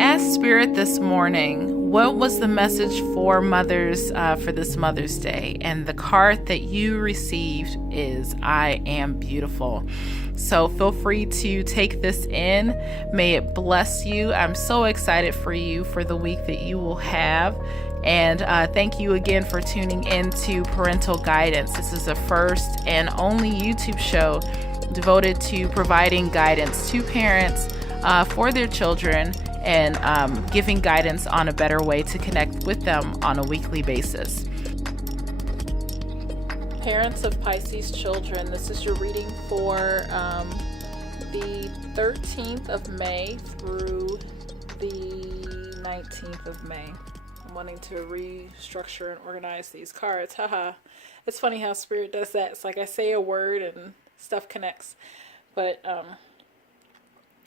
asked Spirit this morning, what was the message for mothers for this Mother's Day? And the card that you received is, I am beautiful. So feel free to take this in. May it bless you. I'm so excited for you for the week that you will have. And thank you again for tuning in to Parental Guidance. This is the first and only YouTube show devoted to providing guidance to parents for their children and giving guidance on a better way to connect with them on a weekly basis. Parents of Pisces children, this is your reading for the 13th of May through the 19th of May. I'm wanting to restructure and organize these cards. Haha. It's funny how Spirit does that. It's like I say a word and stuff connects. But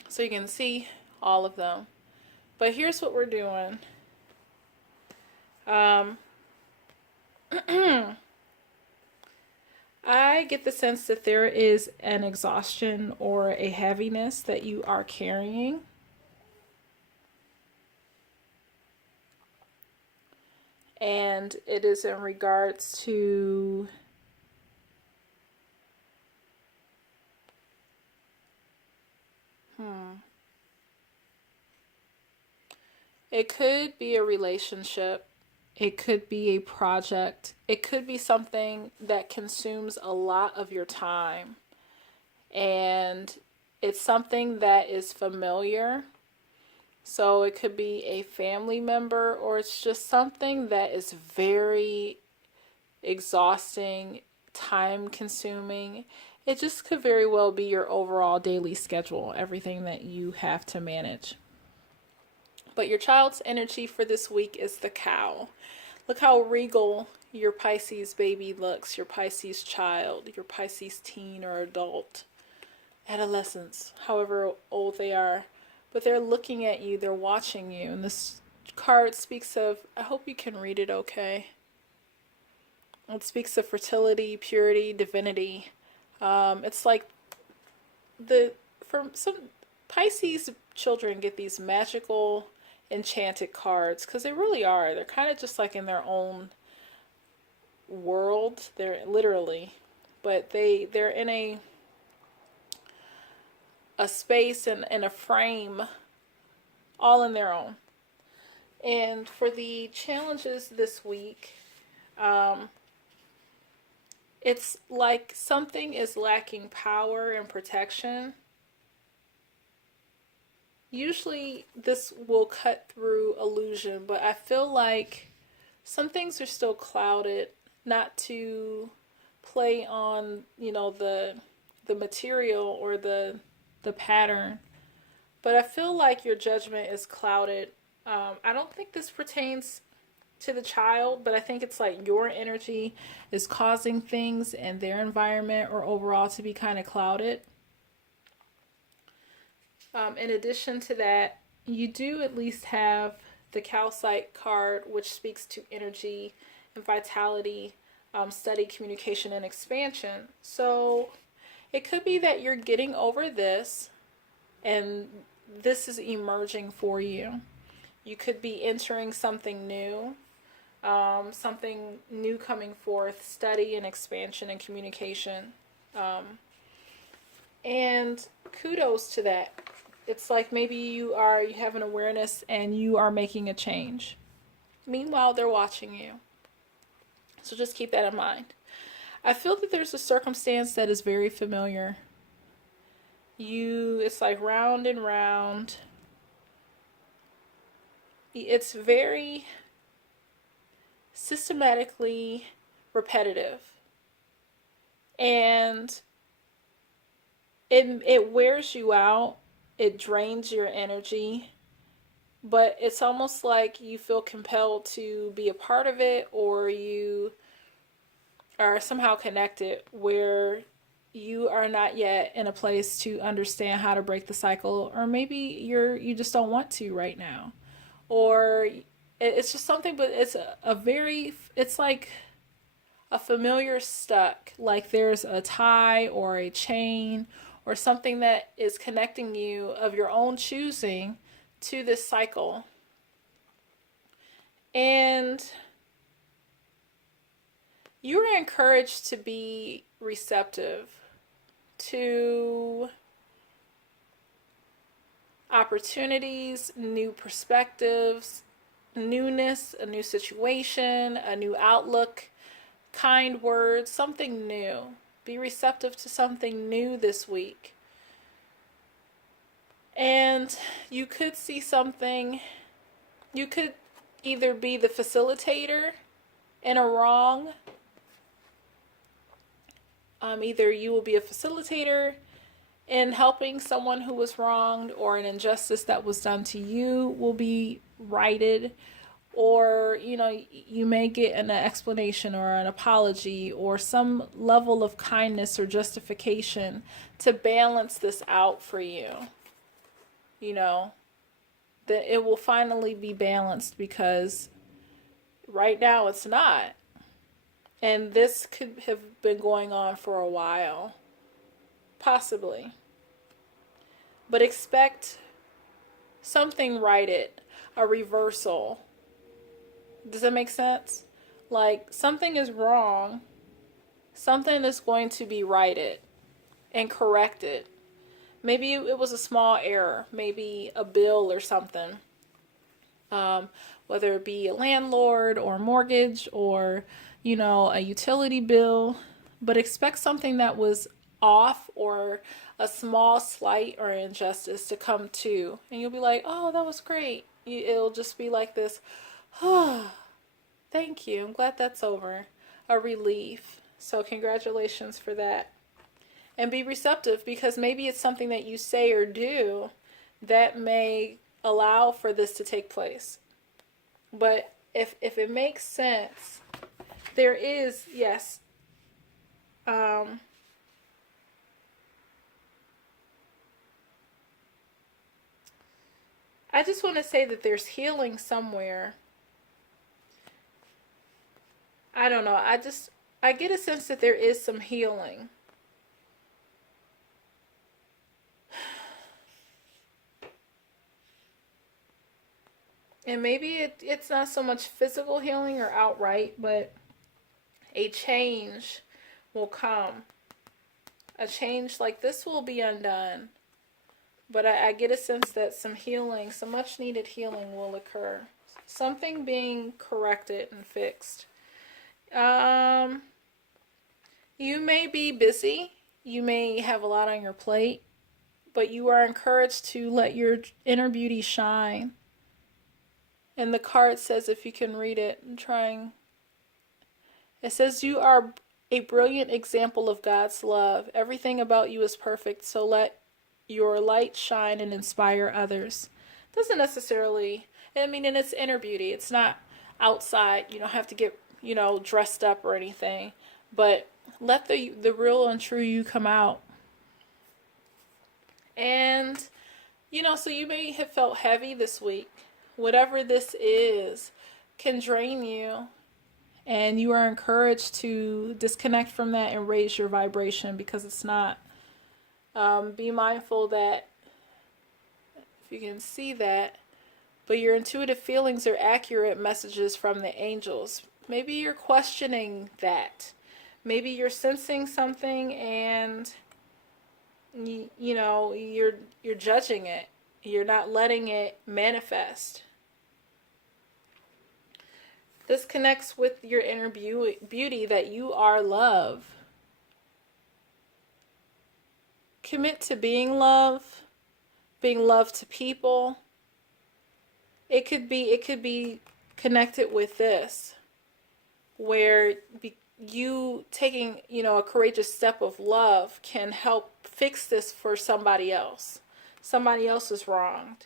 so you can see all of them. But here's what we're doing. I get the sense that there is an exhaustion or a heaviness that you are carrying. And it is in regards to it could be a relationship. It could be a project. It could be something that consumes a lot of your time. And it's something that is familiar. So it could be a family member, or it's just something that is very exhausting, time consuming. It just could very well be your overall daily schedule, everything that you have to manage. But your child's energy for this week is the cow. Look how regal your Pisces baby looks, your Pisces child, your Pisces teen or adult, adolescents, however old they are. But they're looking at you, they're watching you. And this card speaks of, I hope you can read it okay. It speaks of fertility, purity, divinity. It's like for some Pisces children get these magical enchanted cards because they really are. They're kind of just like in their own world. They're literally, but they're in a space and a frame all in their own. And for the challenges this week, it's like something is lacking power and protection. Usually this will cut through illusion, but I feel like some things are still clouded, not to play on, the material or the pattern. But I feel like your judgment is clouded. I don't think this pertains to the child, but I think it's like your energy is causing things in their environment or overall to be kind of clouded. In addition to that, you do at least have the calcite card, which speaks to energy and vitality, study, communication, and expansion. So it could be that you're getting over this and this is emerging for you. You could be entering something new coming forth, study and expansion and communication. And kudos to that. It's like maybe you have an awareness and you are making a change. Meanwhile, they're watching you. So just keep that in mind. I feel that there's a circumstance that is very familiar. It's like round and round. It's very systematically repetitive. And it wears you out. It drains your energy. But it's almost like you feel compelled to be a part of it, or you are somehow connected where you are not yet in a place to understand how to break the cycle, or maybe you just don't want to right now, or it's just something. But it's it's like a familiar stuck, like there's a tie or a chain or something that is connecting you of your own choosing to this cycle. And you are encouraged to be receptive to opportunities, new perspectives, newness, a new situation, a new outlook, kind words, something new. Be receptive to something new this week. And you could see something, you could either be the facilitator in a wrong. Either you will be a facilitator in helping someone who was wronged, or an injustice that was done to you will be righted, or you may get an explanation or an apology or some level of kindness or justification to balance this out for you. That it will finally be balanced, because right now it's not. And this could have been going on for a while. Possibly. But expect something righted, a reversal. Does that make sense? Like, something is wrong. Something is going to be righted and corrected. Maybe it was a small error. Maybe a bill or something. Whether it be a landlord or mortgage or a utility bill, but expect something that was off, or a small slight or injustice to come to, and you'll be like, oh, that was great. It'll just be like this, oh, thank you, I'm glad that's over, a relief. So congratulations for that. And be receptive, because maybe it's something that you say or do that may allow for this to take place. But if it makes sense, there is, yes, I just want to say that there's healing somewhere. I don't know. I get a sense that there is some healing. And maybe it's not so much physical healing or outright, but a change will come. A change like this will be undone. But I get a sense that some healing, some much needed healing will occur. Something being corrected and fixed. You may be busy. You may have a lot on your plate. But you are encouraged to let your inner beauty shine. And the card says, if you can read it, I'm trying. It says, you are a brilliant example of God's love. Everything about you is perfect, so let your light shine and inspire others. Doesn't necessarily, and it's inner beauty. It's not outside. You don't have to get, dressed up or anything. But let the real and true you come out. And, so you may have felt heavy this week. Whatever this is can drain you, and you are encouraged to disconnect from that and raise your vibration, because it's not. Be mindful that, if you can see that, but your intuitive feelings are accurate messages from the angels. Maybe you're questioning that. Maybe you're sensing something and you're judging it. You're not letting it manifest. This connects with your inner beauty, that you are love. Commit to being love to people. It could be connected with this, where you taking, a courageous step of love can help fix this for somebody else. Somebody else is wronged.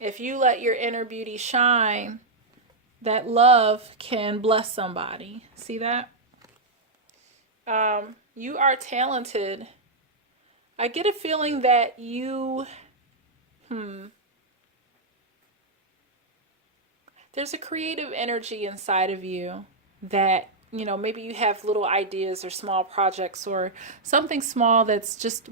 If you let your inner beauty shine, that love can bless somebody. See that? You are talented. I get a feeling that you, there's a creative energy inside of you that, maybe you have little ideas or small projects or something small that's just,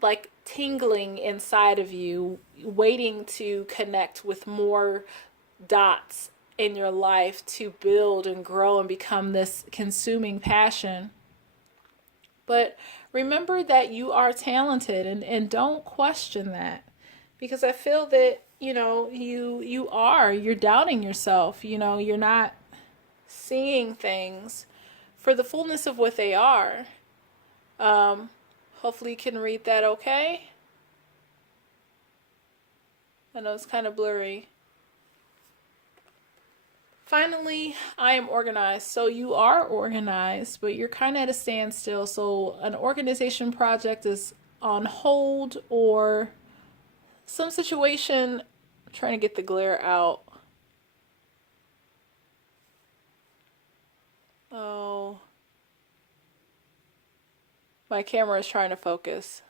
like tingling inside of you, waiting to connect with more dots in your life to build and grow and become this consuming passion. But remember that you are talented, and don't question that, because I feel that, you're doubting yourself. You're not seeing things for the fullness of what they are. Hopefully you can read that okay. I know it's kind of blurry. Finally, I am organized. So you are organized, but you're kind of at a standstill. So an organization project is on hold, or some situation. I'm trying to get the glare out. Oh, my camera is trying to focus.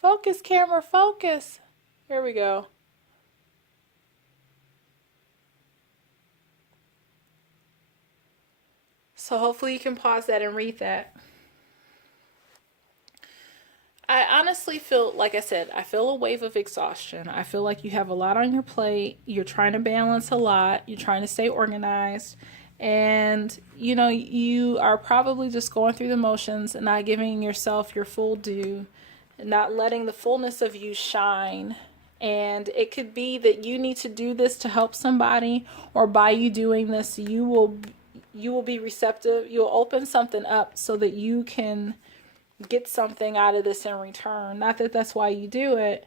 Focus, camera, focus. Here we go. So hopefully you can pause that and read that. I honestly feel, like I said, I feel a wave of exhaustion. I feel like you have a lot on your plate. You're trying to balance a lot. You're trying to stay organized. And, you are probably just going through the motions and not giving yourself your full due, and not letting the fullness of you shine. And it could be that you need to do this to help somebody, or by you doing this, you will be receptive. You'll open something up so that you can get something out of this in return. Not that that's why you do it,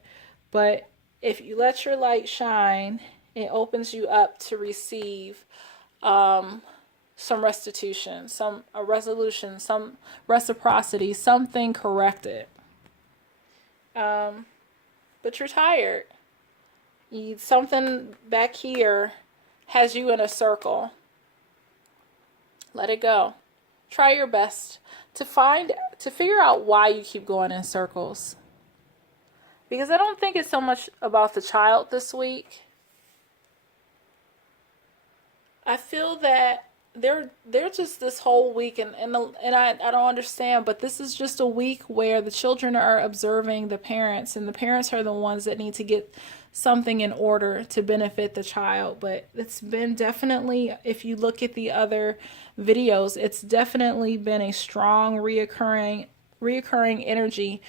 but if you let your light shine, it opens you up to receive some restitution, a resolution, some reciprocity, something corrected. But you're tired. Something back here has you in a circle. Let it go. Try your best to figure out why you keep going in circles. Because I don't think it's so much about the child this week. I feel that they're just this whole week, and I don't understand, but this is just a week where the children are observing the parents, and the parents are the ones that need to get something in order to benefit the child. But it's been definitely, if you look at the other videos, it's definitely been a strong reoccurring energy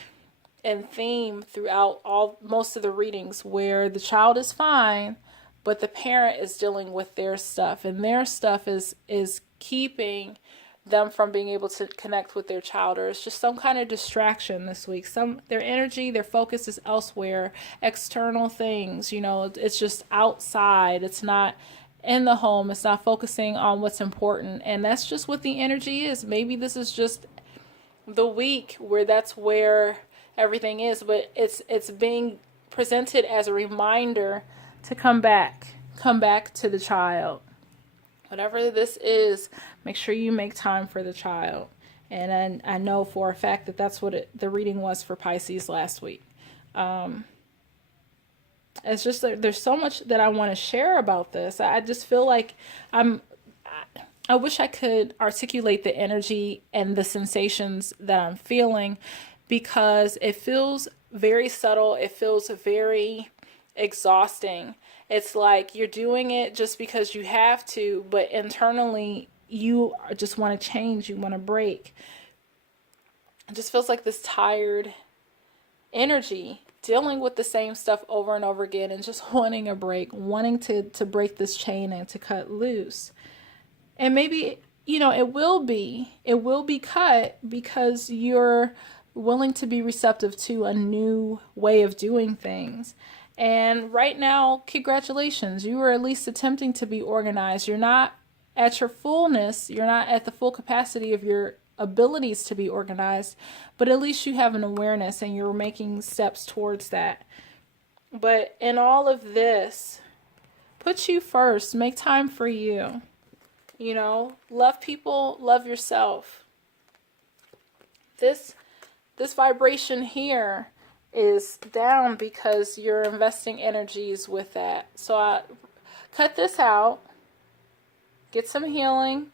and theme throughout most of the readings, where the child is fine, but the parent is dealing with their stuff, and their stuff is keeping them from being able to connect with their child, or it's just some kind of distraction this week. Their energy, their focus is elsewhere, external things. It's just outside. It's not in the home. It's not focusing on what's important, and that's just what the energy is. Maybe this is just the week where that's where everything is, but it's being presented as a reminder to come back to the child. Whatever this is, make sure you make time for the child. And I know for a fact that that's what the reading was for Pisces last week. It's just that there's so much that I want to share about this. I just feel like I wish I could articulate the energy and the sensations that I'm feeling, because it feels very subtle. It feels very exhausting. It's like you're doing it just because you have to, but internally you just want to change, you want to break. It just feels like this tired energy, dealing with the same stuff over and over again, and just wanting a break, wanting to break this chain and to cut loose. And maybe, it will be cut because you're willing to be receptive to a new way of doing things. And right now, congratulations, you are at least attempting to be organized. You're not at your fullness, you're not at the full capacity of your abilities to be organized, but at least you have an awareness and you're making steps towards that. But in all of this, put you first, make time for you. Love people, love yourself. This vibration here is down because you're investing energies with that. So I cut this out, get some healing,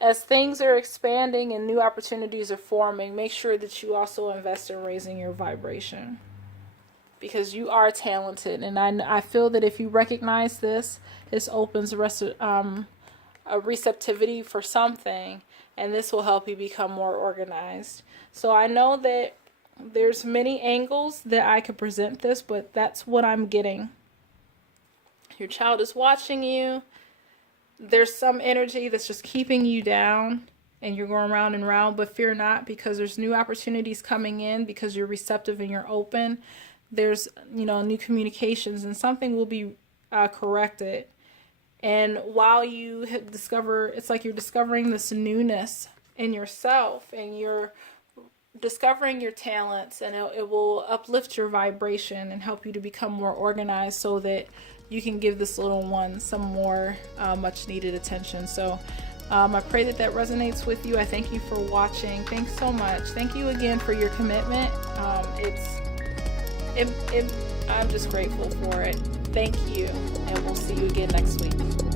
as things are expanding and new opportunities are forming, make sure that you also invest in raising your vibration, because you are talented. And I feel that if you recognize this opens a receptivity for something, and this will help you become more organized. So I know that there's many angles that I could present this, but that's what I'm getting. Your child is watching you. There's some energy that's just keeping you down, and you're going round and round, but fear not, because there's new opportunities coming in because you're receptive and you're open. There's, new communications, and something will be corrected. And while you discover, it's like you're discovering this newness in yourself, and you're discovering your talents, and it will uplift your vibration and help you to become more organized, so that you can give this little one some more much needed attention. So I pray that resonates with you. I thank you for watching. Thanks so much. Thank you again for your commitment. I'm just grateful for it. Thank you, and we'll see you again next week.